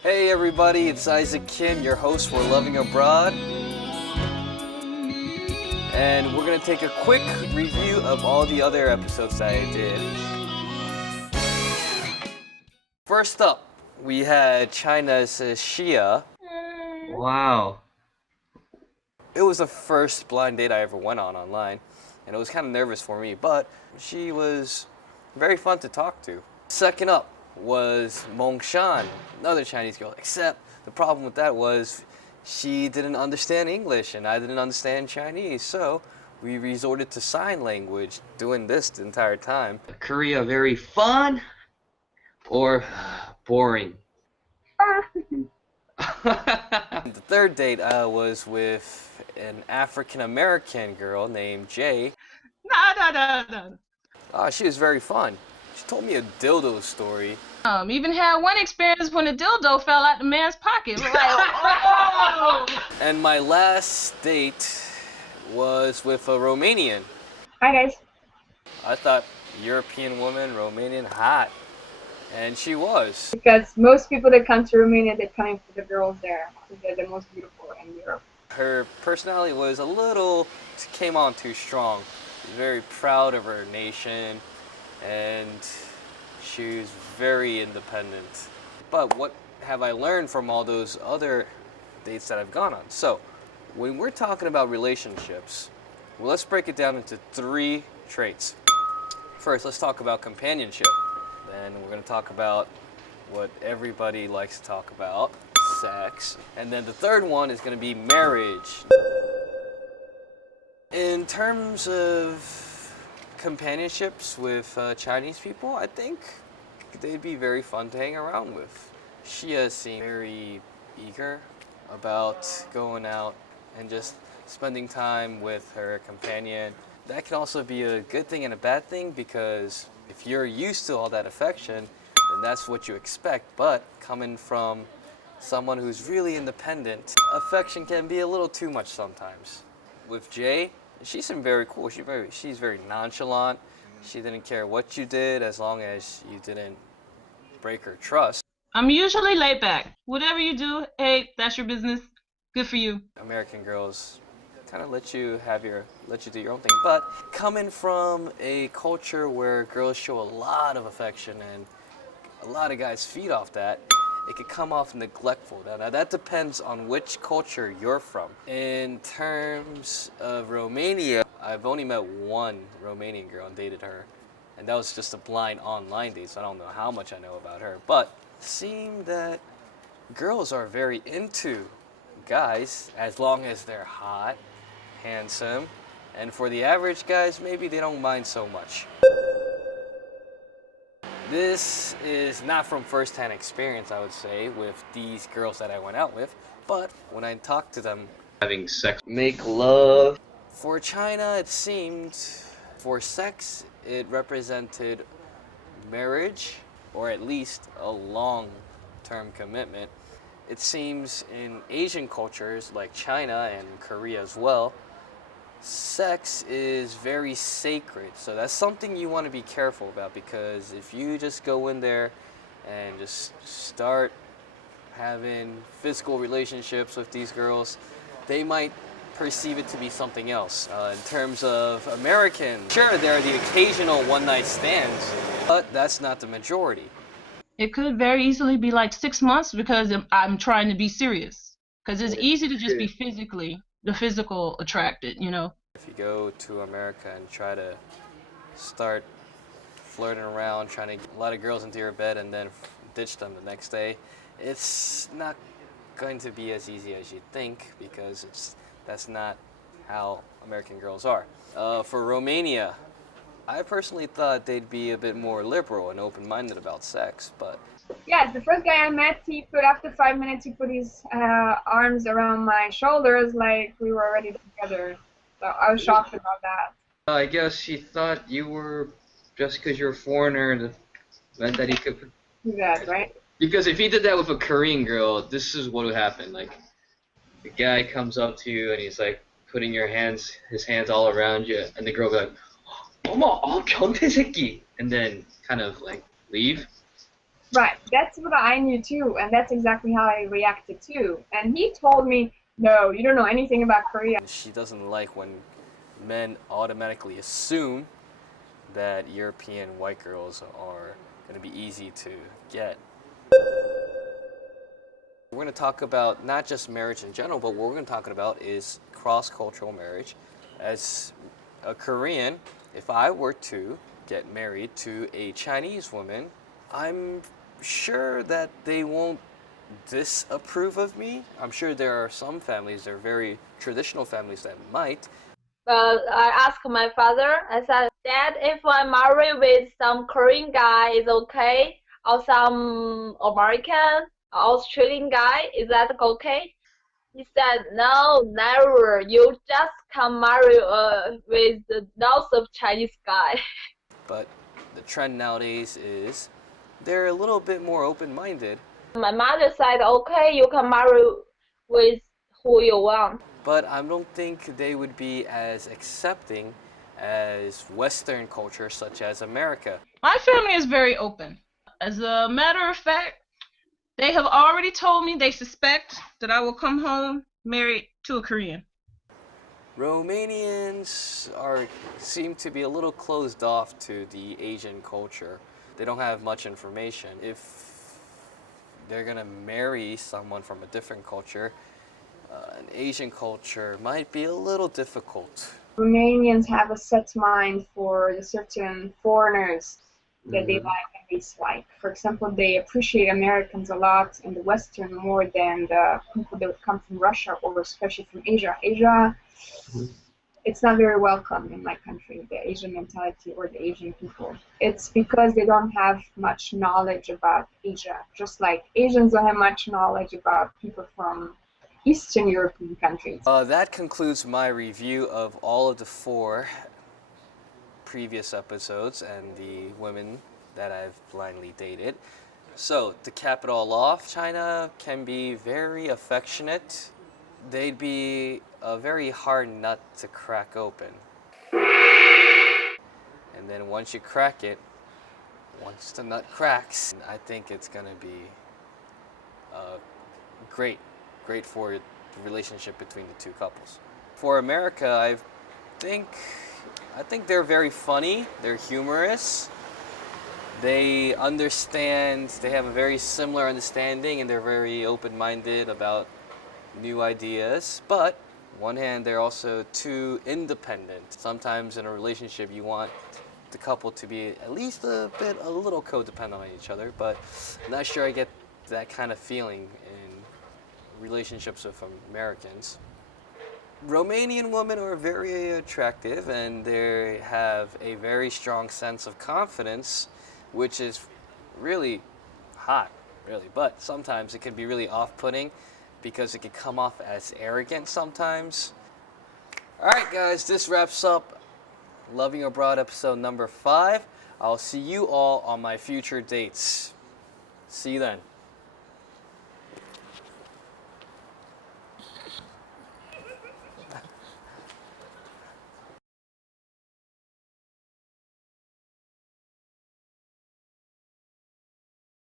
Hey everybody, it's Isaac Kim, your host for Loving Abroad. And we're going to take a quick review of all the other episodes that I did. First up, we had China's Shia. Wow. It was the first blind date I ever went on online, and it was kind of nervous for me, but she was very fun to talk to. Second up was Mongshan, another Chinese girl, except the problem with that was she didn't understand English and I didn't understand Chinese, so we resorted to sign language doing this the entire time. Korea very fun or boring? The third date was with an African American girl named Jay. She was very fun. She told me a dildo story. Even had one experience when a dildo fell out the man's pocket. Like, oh! And my last date was with a Romanian. Hi guys. I thought European woman, Romanian, hot. And she was. Because most people that come to Romania, they're coming for the girls there. Because they're the most beautiful in Europe. Her personality was came on too strong. Very proud of her nation, and she was very independent. But what have I learned from all those other dates that I've gone on? So, when we're talking about relationships, well, let's break it down into 3 traits. First, let's talk about companionship. Then we're going to talk about what everybody likes to talk about, sex. And then the third one is going to be marriage. In terms of companionships with Chinese people, I think they'd be very fun to hang around with. Shia seemed very eager about going out and just spending time with her companion. That can also be a good thing and a bad thing, because if you're used to all that affection, then that's what you expect. But coming from someone who's really independent, affection can be a little too much sometimes. With Jay, she seemed very cool. She's very nonchalant. She didn't care what you did as long as you didn't break her trust. I'm usually laid back. Whatever you do, hey, that's your business. Good for you. American girls kind of let you do your own thing. But coming from a culture where girls show a lot of affection and a lot of guys feed off that, it could come off neglectful. Now that depends on which culture you're from. In terms of Romania, I've only met one Romanian girl and dated her. And that was just a blind online date, so I don't know how much I know about her. But it seemed that girls are very into guys as long as they're hot, handsome, and for the average guys, maybe they don't mind so much. This is not from first-hand experience, I would say, with these girls that I went out with, but when I talked to them, Having sex, make love. for China, it seemed, for sex, it represented marriage, or at least a long-term commitment. It seems in Asian cultures, like China and Korea as well, sex is very sacred. So that's something you want to be careful about, because if you just go in there and just start having physical relationships with these girls, they might perceive it to be something else. In terms of Americans, sure, there are the occasional one-night stands, but that's not the majority. It could very easily be like 6 months because I'm trying to be serious. Because it's easy to just be physical attracted, you know? If you go to America and try to start flirting around, trying to get a lot of girls into your bed and then ditch them the next day, it's not going to be as easy as you think, because that's not how American girls are. For Romania, I personally thought they'd be a bit more liberal and open-minded about sex, but Yes, the first guy I met, after 5 minutes, he put his arms around my shoulders like we were already together. So I was shocked about that. I guess she thought you were, just because you're a foreigner, that meant that he could. Do that, right? Because if he did that with a Korean girl, this is what would happen. Like, the guy comes up to you and he's like putting his hands all around you, and the girl will be like, "어머, 변태 새끼," and then kind of like leave. Right, that's what I knew too, and that's exactly how I reacted too. And he told me, no, you don't know anything about Korea. She doesn't like when men automatically assume that European white girls are going to be easy to get. We're going to talk about not just marriage in general, but what we're going to talk about is cross-cultural marriage. As a Korean, if I were to get married to a Chinese woman, I'm sure that they won't disapprove of me. I'm sure there are some families, there are very traditional families that might. But I asked my father, I said, Dad, if I marry with some Korean guy, is okay? Or some American, Australian guy, is that okay? He said, no, never. You just can marry with lots of Chinese guy. But the trend nowadays is they're a little bit more open-minded. My mother said, okay, you can marry with who you want. But I don't think they would be as accepting as Western culture, such as America. My family is very open. As a matter of fact, they have already told me they suspect that I will come home married to a Korean. Romanians seem to be a little closed off to the Asian culture. They don't have much information. If they're gonna marry someone from a different culture, an Asian culture might be a little difficult. Romanians have a set mind for the certain foreigners that they like and dislike. For example, they appreciate Americans a lot in the Western more than the people that come from Russia or especially from Asia. Asia, it's not very welcome in my country, the Asian mentality or the Asian people. It's because they don't have much knowledge about Asia, just like Asians don't have much knowledge about people from Eastern European countries. That concludes my review of all of the 4 previous episodes and the women that I've blindly dated. So, to cap it all off, China can be very affectionate. They'd be a very hard nut to crack open. And then once you crack it, once the nut cracks, I think it's gonna be great for the relationship between the two couples. For America, I think they're very funny, they're humorous, they understand, they have a very similar understanding, and they're very open-minded about new ideas. But on one hand, they're also too independent. Sometimes in a relationship, you want the couple to be at least a little codependent on each other, but I'm not sure I get that kind of feeling in relationships with Americans. Romanian women are very attractive, and they have a very strong sense of confidence, which is really hot, really. But sometimes it can be really off-putting because it can come off as arrogant sometimes. All right, guys, this wraps up Loving Abroad episode number 5. I'll see you all on my future dates. See you then.